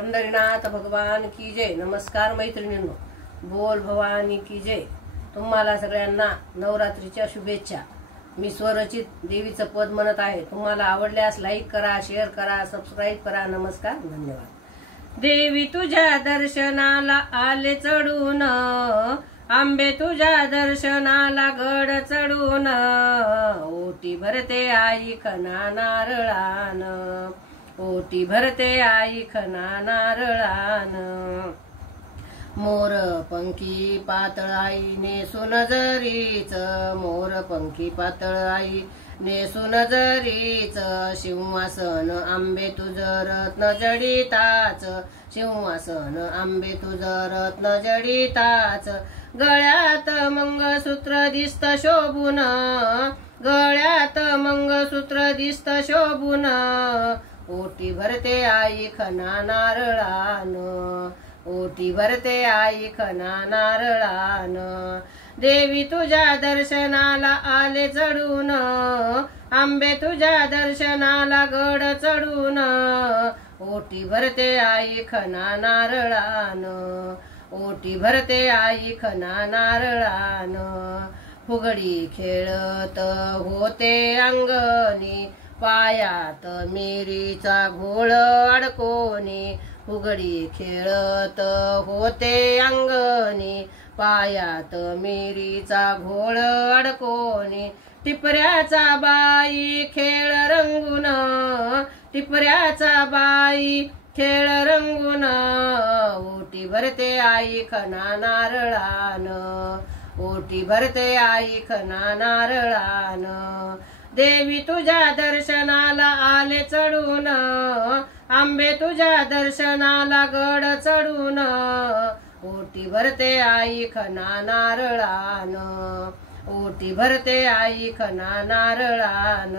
पंढरीनाथ भगवान की जय। नमस्कार मैत्रिणींनो, बोल भवानी की जय। तुम्हाला सगळ्यांना नवरात्रीच्या शुभेच्छा। मी स्वरचित देवीचं पद म्हणत आहे। तुम्हाला आवडल्यास लाईक करा, शेअर करा, सबस्क्राईब करा। नमस्कार, धन्यवाद। देवी तुझ्या दर्शनाला आले चढून, आंबे तुझ्या दर्शनाला गड चढून, ओटी भरते आई खना नारळान, ओटी भरते आई खना नारळान। मोर पंखी पातळ आई नेसून जरीच, मोर पंखी पातळ आई नेसून जरीच, सिंहासन आंबे तुझ रत्न जडिताच, सिंहासन आंबे तुझ रत्न जडिताच। गळ्यात मंगळसूत्र दिसत शोभून, गळ्यात मंगळसूत्र दिसत शोभून, ओटी भरते आई खना नारळान, ओटी भरते आई खना नारळान। देवी तुझ्या दर्शनाला आले चढून, आंबे तुझ्या दर्शनाला गड चढून, ओटी भरते आई खना नारळान, ओटी भरते आई खना नारळान। फुगडी खेळत होते अंगणी, पायात मिरीचा घोळ अडकोनी, फुगडी खेळत होते अंगणी, पायात मिरीचा घोळ अडकोनी। टिपऱ्याचा बाई खेळ रंगून, टिपऱ्याचा बाई खेळ रंगून, ओटी भरते आई खना नारळान, ओटी भरते आई खना नारळान। देवी तुझ्या दर्शनाला आले चढून, आंबे तुझ्या दर्शनाला गड चढून, ओटी भरते आई खना नारळान, ओटी भरते आई खना नारळान।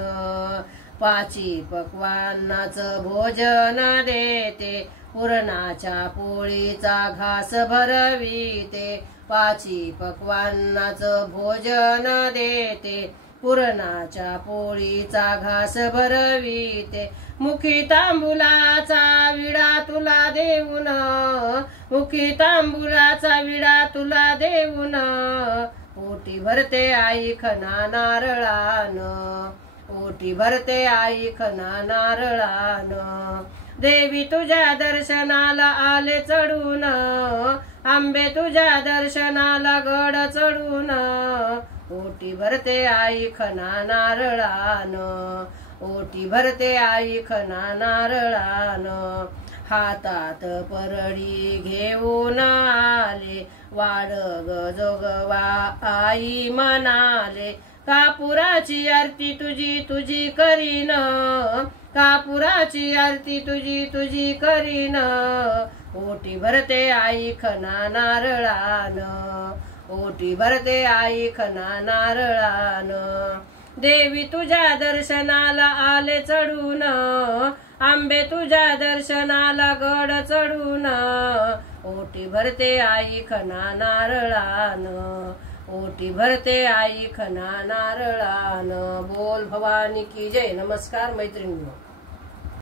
पाची पक्वान्नाचं भोजन देते, पुरणाच्या पोळीचा घास भरविते, पाची पक्वान्नाचं भोजन देते, पुरणाच्या पोळीचा घास भरविते। मुखी तांबुलाचा विडा तुला देऊन, मुखी तांबुलाचा विडा तुला देऊन, ओटी भरते आई खना नारळान, ओटी भरते आई खना नारळान। देवी तुझ्या दर्शनाला आले चढून, आंबे तुझ्या दर्शनाला गड चढून, ओटी भरते आई खना नारळान, ओटी भरते आई खना नारळान। हातात परडी घेऊन आले, वाडग जोगवा आई म्हणाले, कापुराची आरती तुझी तुझी करीन, कापुराची आरती तुझी तुझी करीन, ओटी भरते आई खना नारळान, ओटी भरते आई खना नारळान। देवी तुझ्या दर्शनाला आले चढून, आंबे तुझ्या दर्शनाला गड चढून, ओटी भरते आई खना नारळान, ओटी भरते आई खना नारळान। बोल भवानी की जय। नमस्कार मैत्रिणींनो।